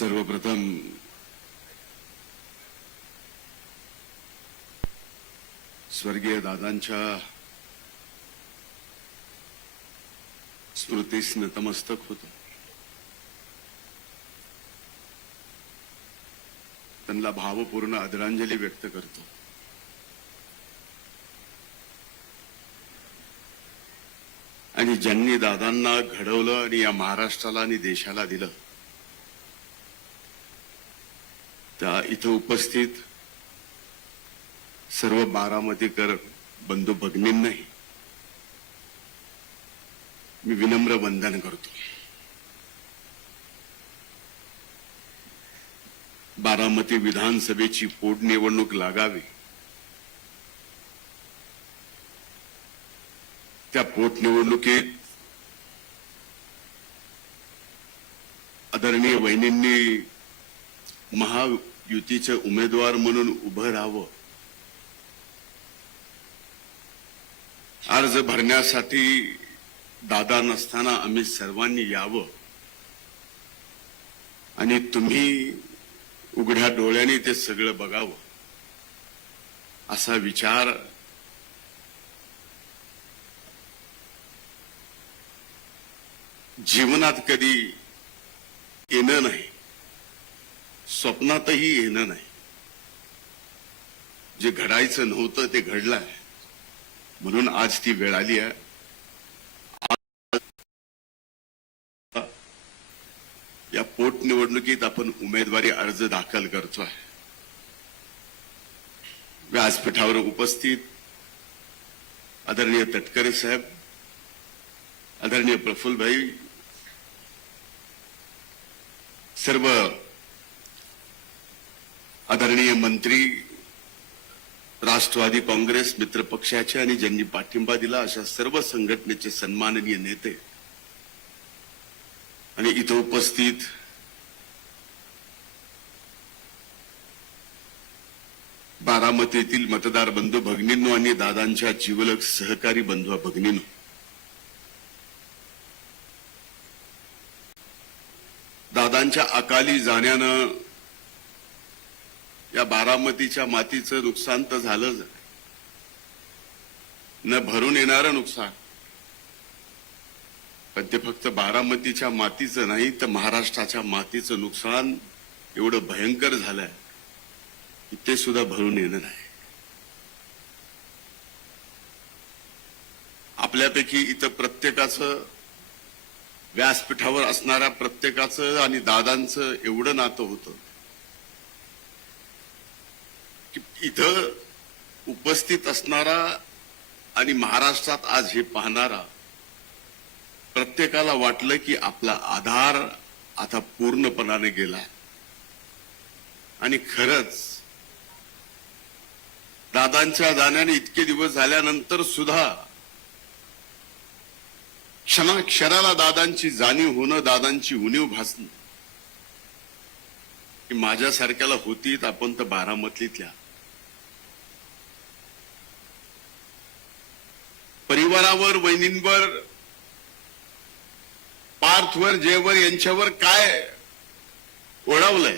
सर्वप्रथम स्वर्गीय दादांच्या स्मृतीस नतमस्तक होतो. त्यांना भावपूर्ण आदरांजली व्यक्त करतो. आणि ज्यांनी दादांना घडवलं आणि या महाराष्ट्राला आणि देशाला दिलं त्या इथं उपस्थित सर्व बारामतीकर बंधू भगिनींनाही मी विनम्र वंदन करतो. बारामती विधानसभेची पोटनिवडणूक लागावी, त्या पोटनिवडणुकीत आदरणीय वहिनींनी महायुतीचे उमेदवार म्हणून उभं राहावं, अर्ज भरण्यासाठी दादा नसताना आम्ही सर्वांनी यावं आणि तुम्ही उघड्या डोळ्यांनी ते सगळं बघावं असा विचार जीवनात कधी येणं नाही, स्वप्नातही येणं नाही. जे घडायचं नव्हतं ते घडलंय, म्हणून आज ती वेळ आली आहे. या पोटनिवडणुकीत आपण उमेदवारी अर्ज दाखल करतोय. व्यासपीठावर उपस्थित आदरणीय तटकरे साहेब, आदरणीय प्रफुल्लभाई, सर्व आदरणीय मंत्री, राष्ट्रवादी काँग्रेस मित्र पक्षाचे आणि ज्यांनी पाठिंबा दिला अशा सर्व संघटनेचे सन्माननीय नेते आणि इथं उपस्थित बारामतीतील मतदार बंधू भगिनींनो आणि दादांच्या जिवलग सहकारी बंधू भगिनींनो, दादांच्या अकाली जाण्यानं या बारामतीच्या मातीचं नुकसान तर झालंच, न भरून येणारं नुकसान. पण ते फक्त बारामतीच्या मातीचं नाही तर महाराष्ट्राच्या मातीचं नुकसान एवढं भयंकर झालंय की ते सुद्धा भरून येणं नाही. आपल्यापैकी इथं प्रत्येकाचं, व्यासपीठावर असणाऱ्या प्रत्येकाचं आणि दादांचं एवढं नातं होतं की इथं उपस्थित असणारा आणि महाराष्ट्रात आज हे पाहणारा प्रत्येकाला वाटलं की आपला आधार आता पूर्णपणाने गेला. आणि खरंच दादांच्या जाण्याने इतके दिवस झाल्यानंतर सुद्धा क्षणाक्षणाला दादांची जाणीव होणं, दादांची उणीव भासणं की माझ्यासारख्याला होती आपण तर बारामतीतल्या परिवारावर, वहिनींवर, पार्थवर, जयवर यांच्यावर काय ओढावलंय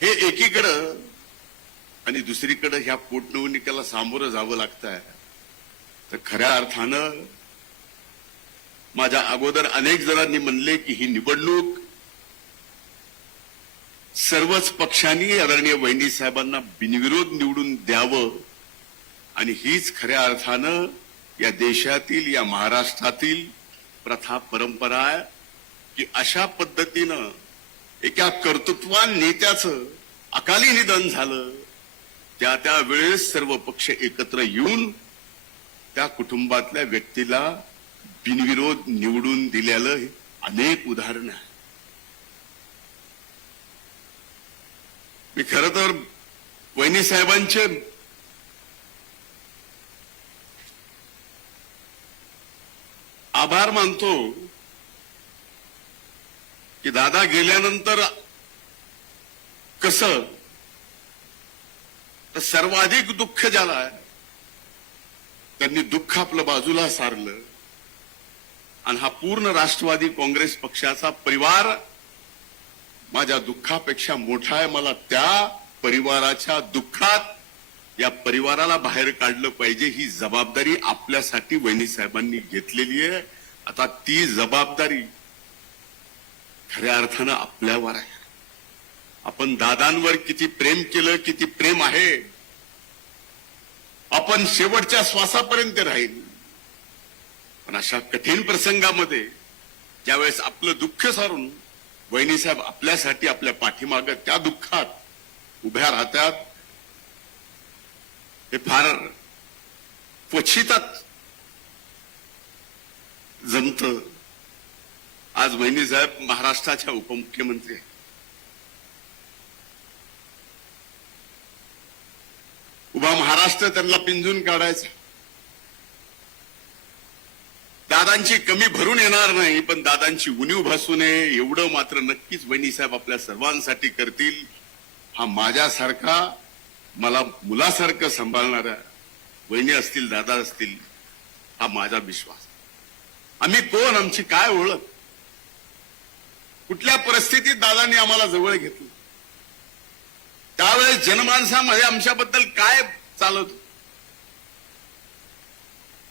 हे एकीकडं, आणि दुसरीकडे ह्या पोटनिवडणुकीला सामोरं जावं लागतंय. तर खऱ्या अर्थानं माझ्या अगोदर अनेक जणांनी म्हणले की ही निवडणूक सर्वच पक्षांनी आदरणीय वहिनी साहेबांना बिनविरोध निवडून द्यावं, आणि हीच खऱ्या अर्थानं या देशातील, या महाराष्ट्रातील प्रथा, परंपरा आहे की अशा पद्धतीनं एका कर्तृत्वान नेत्याचं अकाली निधन झालं त्या वेळेस सर्व पक्ष एकत्र येऊन त्या कुटुंबातल्या व्यक्तीला बिनविरोध निवडून दिलेलं अनेक उदाहरणं आहे. मी खरं तर वहिनी साहेबांचे आभार मानतो की दादा गेल्यानंतर कसं तर सर्वाधिक दुःख ज्याला आहे त्यांनी दुःख आपलं बाजूला सारलं आणि हा पूर्ण राष्ट्रवादी काँग्रेस पक्षाचा परिवार माझ्या दुःखापेक्षा मोठा आहे. मला त्या परिवाराच्या दुःखात या परिवाराला बाहेर काढलं पाहिजे, ही जबाबदारी आपल्यासाठी वहिनी साहेबांनी घेतलेली आहे. आता ती जबाबदारी खऱ्या अर्थानं आपल्यावर आहे. आपण दादांवर किती प्रेम केलं, किती प्रेम आहे, आपण शेवटच्या श्वासापर्यंत राहील. पण अशा कठीण प्रसंगामध्ये ज्यावेळेस आपलं दुःख सारून वहिनी साहेब आपल्यासाठी आपल्या पाठीमागं त्या दुःखात उभ्या राहतात, हे फार क्वचितच जमत. आज वहिनी साहेब महाराष्ट्राच्या उपमुख्यमंत्री आहेत. उभा महाराष्ट्र त्यांना पिंजून काढायचा. दादांची कमी भरून येणार नाही, पण दादांची उणीव भासू नये एवढं मात्र नक्कीच वहिनी साहेब आपल्या सर्वांसाठी करतील. हा माझ्यासारखा, मला मुलासारखं सांभाळणाऱ्या वहिनी असतील, दादा असतील, हा माझा विश्वास. आम्ही कोण, आमची काय ओळख, कुठल्या परिस्थितीत दादांनी आम्हाला जवळ घेतलं, त्यावेळेस जनमानसामध्ये आमच्याबद्दल काय चालत.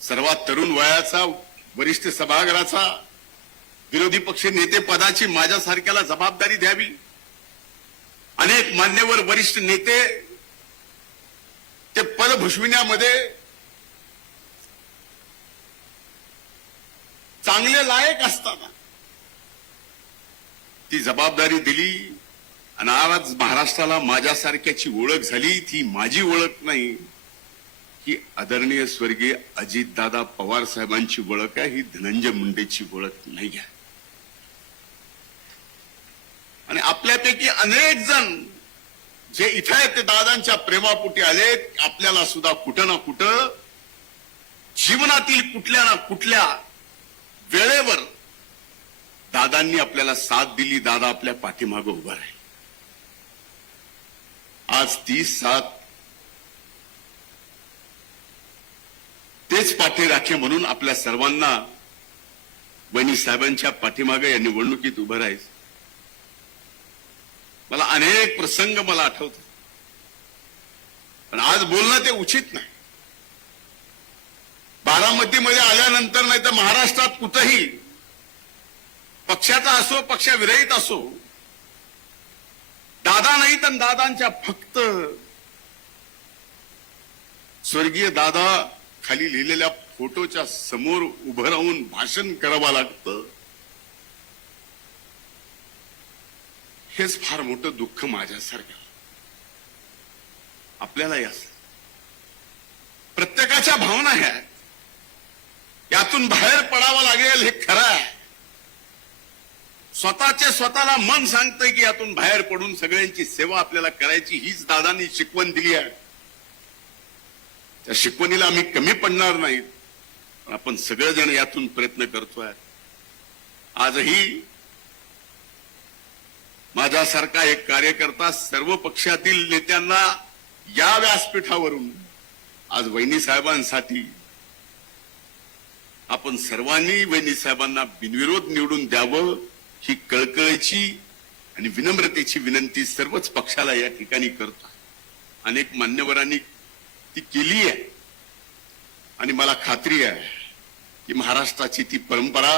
सर्वात तरुण वयाचा वरिष्ठ सभागृहाचा विरोधी पक्ष नेते पदाची माझ्यासारख्याला जबाबदारी द्यावी. अनेक मान्यवर वरिष्ठ नेते ते पद भूषविण्यामध्ये चांगले लायक असताना ती जबाबदारी दिली. आणि आज महाराष्ट्राला माझ्यासारख्याची ओळख झाली. ती माझी ओळख नाही, ही आदरणीय स्वर्गीय अजितदादा पवार साहेबांची ओळख आहे. ही धनंजय मुंडेची ओळख नाही आहे. आणि आपल्यापैकी अनेक जण जे इथे आहेत ते दादांच्या प्रेमापोटी आले. आपल्याला सुद्धा कुठं ना कुठं जीवनातील कुठल्या ना कुठल्या वेळेवर दादांनी आपल्याला साथ दिली. दादा आपल्या पाठीमागं उभा राहील. आज ती साथ, तेच पाठीराखे म्हणून आपल्या सर्वांना वहिनी साहेबांच्या पाठीमागे या निवडणुकीत उभं राहायचं. मला अनेक प्रसंग मला आठवतात, पण आज बोलणं ते उचित नाही. बारामतीमध्ये आल्यानंतर नाही तर महाराष्ट्रात कुठंही पक्षाचा असो, पक्षाविरहित असो, दादा नाही तर दादांच्या फक्त स्वर्गीय दादा खाली लिहिलेल्या फोटोच्या समोर उभं राहून भाषण करावं लागतं. हेच फार मोठं दुःख माझ्यासारखं. आपल्यालाही असं प्रत्येकाच्या भावना ह्या आहेत. यातून बाहेर पडावं लागेल हे खरं आहे. स्वतःला मन सांगतंय की यातून बाहेर पडून सगळ्यांची सेवा आपल्याला करायची, हीच दादांनी शिकवण दिली आहे. त्या शिकवणीला आम्ही कमी पडणार नाहीत. पण आपण सगळेजण यातून प्रयत्न करतोय. आजही माझ्यासारखा एक कार्यकर्ता सर्व पक्षातील नेत्यांना या व्यासपीठावरून आज वहिनी साहेबांसाठी आपण सर्वांनी वहिनी साहेबांना बिनविरोध निवडून द्यावं, ही कळकळीची आणि विनम्रतेची विनंती सर्वच पक्षाला या ठिकाणी करतो. अनेक मान्यवरांनी ती केली आहे आणि मला खात्री आहे की महाराष्ट्राची ती परंपरा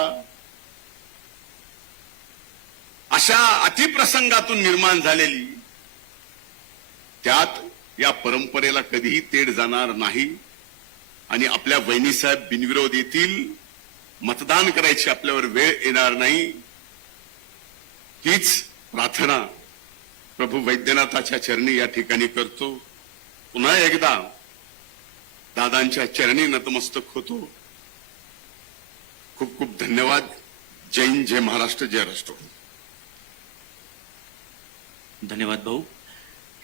अशा अतिप्रसंगातून निर्माण झालेली, त्यात या परंपरेला कधीही तेढ जाणार नाही. आणि आपल्या वहिनी साहेब बिनविरोध येतील, मतदान करायची आपल्यावर वेळ येणार नाही. हीच प्रार्थना प्रभू वैद्यनाथाच्या चरणी या ठिकाणी करतो. पुन्हा एकदा दादांच्या चरणी नतमस्तक होतो. खूप खूप धन्यवाद. जय हिंद, जय महाराष्ट्र, जय राष्ट्र. धन्यवाद भाऊ.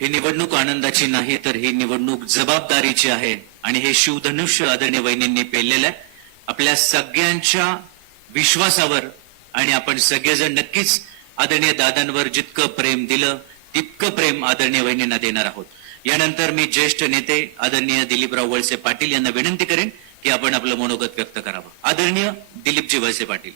ही निवडणूक आनंदाची नाही तर ही निवडणूक जबाबदारीची आहे आणि हे शिवधनुष्य आदरणीय वहिनींनी पेललेलं आहे आपल्या सगळ्यांच्या विश्वासावर. आणि आपण सगळेजण नक्कीच आदरणीय दादांवर जितकं प्रेम दिलं तितकं प्रेम आदरणीय वहिनींना देणार आहोत. यानंतर मी ज्येष्ठ नेते आदरणीय दिलीपराव वळसे पाटील यांना विनंती करेन की आपण आपलं मनोगत व्यक्त करावं. आदरणीय दिलीपजी वळसे पाटील.